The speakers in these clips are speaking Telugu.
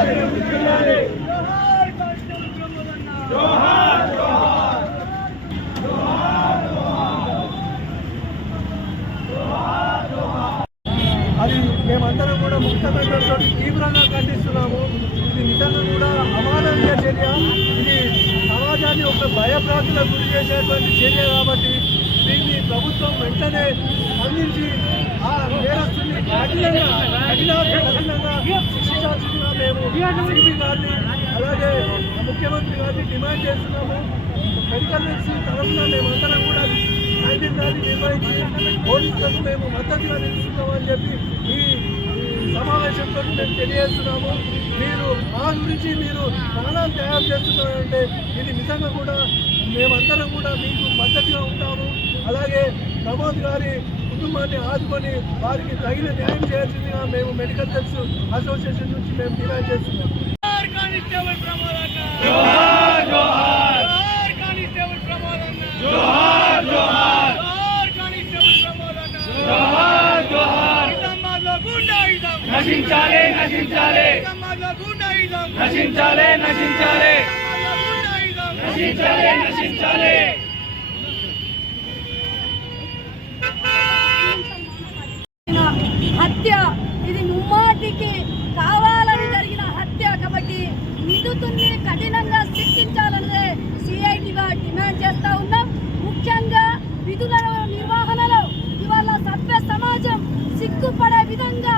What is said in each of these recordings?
శిక్షించాలి అది మేమందరం కూడా ముఖ్యమంత్రితో తీవ్రంగా ఖండిస్తున్నాము. ఇది నిజంగా కూడా అమానవీయ చర్య. ఇది సమాజాన్ని ఒక భయప్రాంతులకు గురి చేసేటువంటి చర్య వెంటనే స్పందించి ఆ నేరస్తుల్ని కఠినంగా కఠినాతి కఠినంగా శిక్షించాల్సిందిగా మేము సిపి గారిని అలాగే ముఖ్యమంత్రి గారిని డిమాండ్ చేస్తున్నాము. మెడికల్ నుంచి తరఫున మేమందరం కూడా నైన్టీన్ నిర్వహించి పోలీసులకు మేము మద్దతుగా నిలుస్తున్నామని చెప్పి ఈ ఈ మేము తెలియజేస్తున్నాము. మీరు మా గురించి మీరు ప్రాణాలు తయారు చేస్తున్నారంటే ఇది నిజంగా కూడా మేమందరం కూడా మీకు మద్దతుగా ఉంటాము. అలాగే ప్రమోద్ గారి కుటుంబాన్ని ఆదుకొని వారికి తగిన న్యాయం చేయాల్సిందిగా మేము మెడికల్ హెల్త్ అసోసియేషన్ నుంచి మేము డిమాండ్ చేస్తున్నాము నశించాలే నశించాలే. నశించాలే నశించాలే. నశించాలే నశించాలే. హత్య ఇది ముమ్మాటికి కావాలని జరిగిన హత్య కాబట్టి నిందితుల్ని కఠినంగా శిక్షించాలన్నదే సిఐటిగా డిమాండ్ చేస్తా ఉన్నాం. ముఖ్యంగా విధుల నిర్వహణలో ఇవాళ సభ్య సమాజం సిగ్గుపడే విధంగా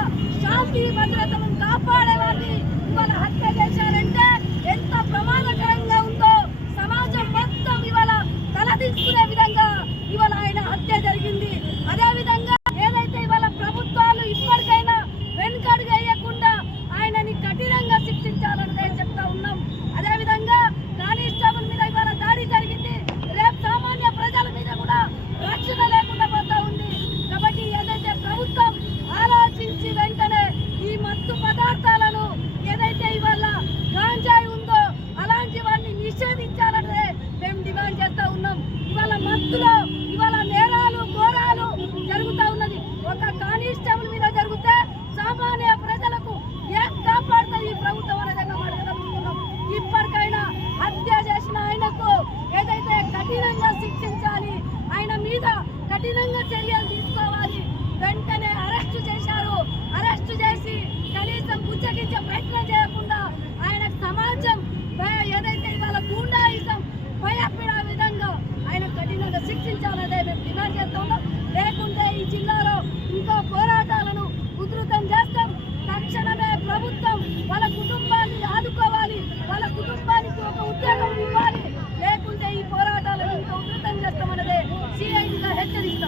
राजकीय भद्रता म्हणून कापाळेवादी तुम्हाला కఠినంగా చర్యలు తీసుకోవాలి. వెంటనే అరెస్టు చేశారు. అరెస్టు చేసి కనీసం బుజ్జగించే ప్రయత్నం చేయాలి